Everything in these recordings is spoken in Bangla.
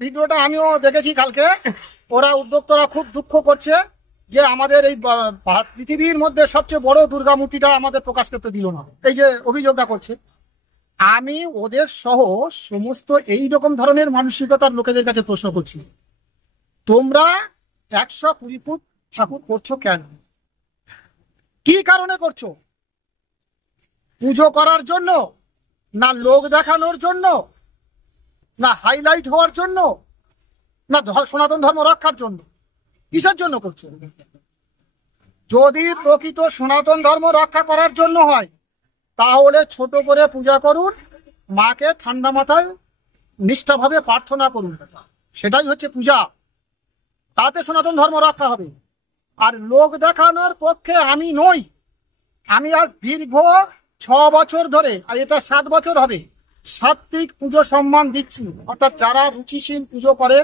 ভিডিওটা আমিও দেখেছি কালকে। ওরা উদ্যোক্তারা খুব দুঃখ করছে যে আমাদের এই পৃথিবীর মধ্যে সবচেয়ে বড় দুর্গা মূর্তিটা আমাদের প্রকাশ করতে দিল না, এই যে অভিযোগটা করছে। আমি ওদের সহ সমস্ত এই রকম ধরনের মানসিকতার লোকেদের কাছে প্রশ্ন করছি, তোমরা 120 ফুট ঠাকুর করছো কেন? কি কারণে করছো? পুজো করার জন্য, না লোক দেখানোর জন্য, না হাইলাইট হওয়ার জন্য, না সনাতন ধর্ম রক্ষার জন্য? কিসের জন্য করছো? যদি প্রকৃত সনাতন ধর্ম রক্ষা করার জন্য হয় তাহলে ছোট করে পূজা করুন, মাকে ঠান্ডা মাথায় নিষ্ঠাভাবে প্রার্থনা করুন, সেটাই হচ্ছে পূজা। তাতে সনাতন ধর্ম রক্ষা হবে। আর লোক দেখানোর পক্ষে আমি নই। আমি আজ দীর্ঘ 6 বছর ধরে, আর এটা 7 বছর হবে, সাত্বিক পুজো সম্মান দিচ্ছি। অর্থাৎ যারা রুচিশীল পুজো করে,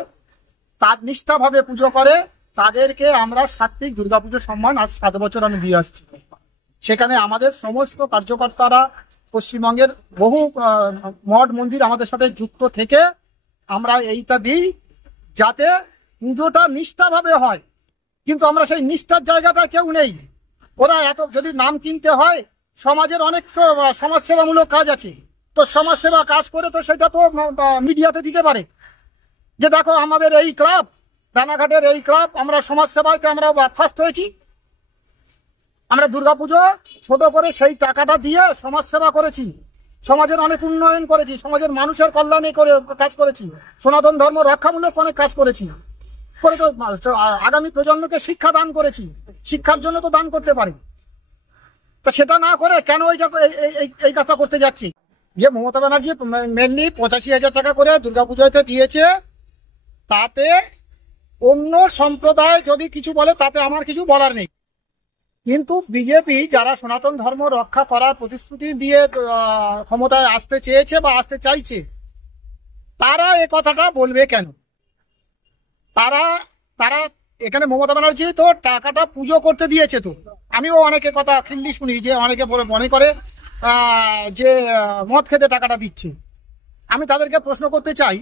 তার নিষ্ঠাভাবে পুজো করে, তাদেরকে আমরা সাত্বিক দুর্গাপুজো সম্মান আজ 7 বছর আমি দিয়ে আসছি। সেখানে আমাদের সমস্ত কার্যকর্তারা, পশ্চিমবঙ্গের বহু মঠ মন্দির আমাদের সাথে যুক্ত থেকে আমরা এইটা দিই যাতে পুজোটা নিষ্ঠাভাবে হয়। কিন্তু আমরা সেই নিষ্ঠার জায়গাটা কেউ নেই। ওরা এত যদি নাম কিনতে হয়, সমাজের অনেক তো সমাজসেবামূলক কাজ আছে, তো সমাজসেবা কাজ করে তো সেটা তো মিডিয়াতে দিতে পারে যে দেখো আমাদের এই ক্লাব, রানাঘাটের এই ক্লাব, আমরা সমাজসেবাতে আমরা ফার্স্ট হয়েছি, আমরা দুর্গাপুজো ছোট করে সেই টাকাটা দিয়ে সমাজসেবা করেছি, সমাজের অনেক উন্নয়ন করেছি, সমাজের মানুষের কল্যাণে করে কাজ করেছি, সনাতন ধর্ম রক্ষামূলক অনেক কাজ করেছি, করে তো আগামী প্রজন্মকে শিক্ষা দান করেছি। শিক্ষার জন্য তো দান করতে পারি, তা সেটা না করে কেন এই কাজটা করতে যাচ্ছি? যে মমতা ব্যানার্জি মেনলি 85,000 টাকা করে দুর্গাপুজোতে দিয়েছে, তাতে অন্য সম্প্রদায় যদি কিছু বলে তাতে আমার কিছু বলার নেই। কিন্তু বিজেপি যারা সনাতন ধর্ম রক্ষা করার প্রতিশ্রুতি দিয়ে ক্ষমতায় আসতে চেয়েছে বা আসতে চাইছে, তারা এ কথাটা বলবে কেন? তারা তারা এখানে মমতা ব্যানার্জি তো টাকাটা পুজো করতে দিয়েছে। তো আমিও অনেকে কথা খিল্লি শুনি যে অনেকে মনে করে যে মদ খেতে টাকাটা দিচ্ছে। আমি তাদেরকে প্রশ্ন করতে চাই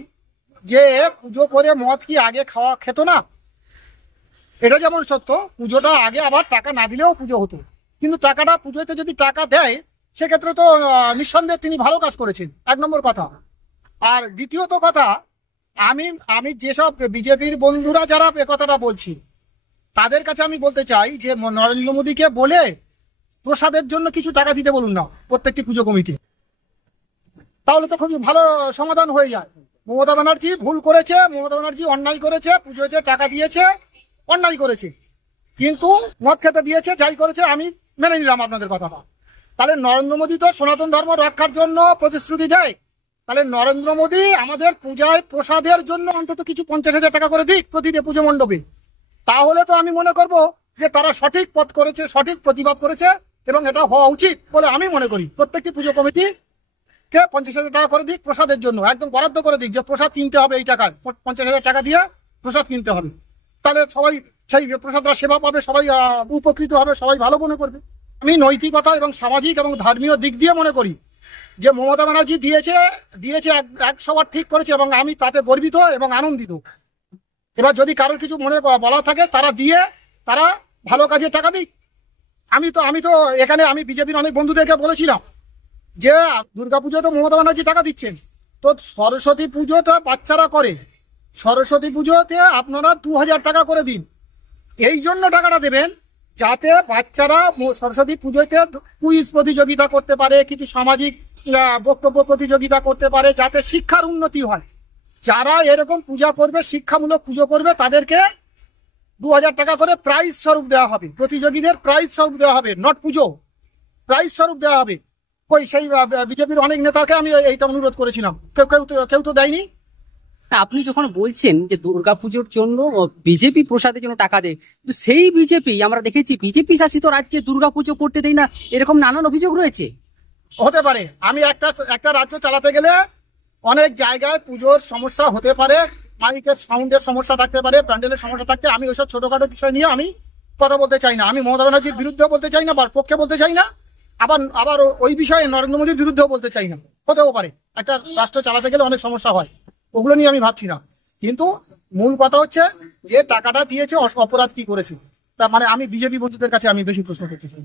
যে পুজো করে মদ কি আগে খেত না? এটা যেমন সত্য, পুজোটা আগে আবার টাকা না দিলেও পুজো হতো, কিন্তু টাকাটা পুজোতে যদি টাকা দেয় সেক্ষেত্রে তো নিঃসন্দেহে তিনি ভালো কাজ করেছেন, 1 নম্বর কথা। আর দ্বিতীয়ত কথা, আমি যেসব বিজেপির বন্ধুরা যারা এ কথাটা বলছি, তাদের কাছে আমি বলতে চাই যে নরেন্দ্র মোদীকে বলে প্রসাদের জন্য কিছু টাকা দিতে বলুন না প্রত্যেকটি পুজো কমিটি, তাহলে তো খুবই ভালো সমাধান হয়ে যায়। মমতা ব্যানার্জি ভুল করেছে, মমতা ব্যানার্জি অন্যায় করেছে, পুজোতে টাকা দিয়েছে, অন্যায় করেছে, কিন্তু মদ খেতে দিয়েছে, যাই করেছে আমি মেনে নিলাম আপনাদের কথাটা। তাহলে নরেন্দ্র মোদী তো সনাতন ধর্ম রক্ষার জন্য প্রতিশ্রুতি দেয়, তাহলে নরেন্দ্র মোদী আমাদের পূজায় প্রসাদের জন্য অন্তত কিছু 50,000 টাকা করে দিক প্রতিটি পুজো মণ্ডপে। তাহলে তো আমি মনে করব যে তারা সঠিক পথ করেছে, সঠিক প্রতিবাদ করেছে, এবং এটা হওয়া উচিত বলে আমি মনে করি। প্রত্যেকটি পুজো কমিটিকে 50,000 টাকা করে দিক প্রসাদের জন্য, একদম বরাদ্দ করে দিক যে প্রসাদ কিনতে হবে, এই টাকায় 50,000 টাকা দিয়ে প্রসাদ কিনতে হবে। তাহলে সবাই সেই প্রসাদরা সেবা পাবে, সবাই উপকৃত হবে, সবাই ভালো মনে করবে। আমি নৈতিকতা এবং সামাজিক এবং ধর্মীয় দিক দিয়ে মনে করি যে মমতা ব্যানার্জি দিয়েছে 100বার ঠিক করেছে, এবং আমি তাতে গর্বিত এবং আনন্দিত। এবার যদি কারোর কিছু মনে বলা থাকে, তারা ভালো কাজে টাকা দিক। আমি তো এখানে আমি বিজেপির অনেক বন্ধুদেরকে বলেছিলাম যে দুর্গাপুজো তো মমতা ব্যানার্জি টাকা দিচ্ছেন, তো সরস্বতী পুজোটা বাচ্চারা করে, সরস্বতী পুজোতে আপনারা 2,000 টাকা করে দিন। এই জন্য টাকাটা দেবেন যাতে বাচ্চারা সরস্বতী পুজোতে কুইজ প্রতিযোগিতা করতে পারে, কিছু সামাজিক বক্তব্য প্রতিযোগিতা করতে পারে, যাতে শিক্ষার উন্নতি হয়। যারা এরকম পূজা করবে, শিক্ষামূলক পুজো করবে, তাদেরকে 2,000 টাকা করে প্রাইজ স্বরূপ দেওয়া হবে, প্রতিযোগীদের প্রাইজ স্বরূপ দেওয়া হবে, নট পুজো, প্রাইজ স্বরূপ দেওয়া হবে। ওই সেই বিজেপির অনেক নেতাকে আমি এইটা অনুরোধ করেছিলাম, কেউ তো দেয়নি। আপনি যখন বলছেন যে দুর্গাপুজোর জন্য বিজেপি প্রসাদের জন্য টাকা দেয়, তো সেই বিজেপি আমরা দেখেছি বিজেপি শাসিত রাজ্যে দুর্গাপুজো করতে দেয় না, এরকম নানান অভিযোগ রয়েছে। হতে পারে, আমি একটা রাজ্য চালাতে গেলে অনেক জায়গায় পুজোর সমস্যা হতে পারে, মাইকের সাউন্ডের সমস্যা থাকতে পারে, প্যান্ডেলের সমস্যা থাকতে, আমি ওইসব ছোটখাটো বিষয় নিয়ে আমি কথা বলতে চাই না। আমি মমতা ব্যানার্জির বিরুদ্ধেও বলতে চাই না বা পক্ষে বলতে চাই না, আবার ওই বিষয়ে নরেন্দ্র মোদীর বিরুদ্ধেও বলতে চাই না। হতেও পারে, একটা রাষ্ট্র চালাতে গেলে অনেক সমস্যা হয়, ওগুলো নিয়ে আমি ভাবছি না। কিন্তু মূল কথা হচ্ছে যে টাকাটা দিয়েছে অপরাধ কি করেছে, তা মানে আমি বিজেপি বন্ধুদের কাছে আমি বেশি প্রশ্ন করতে চাই।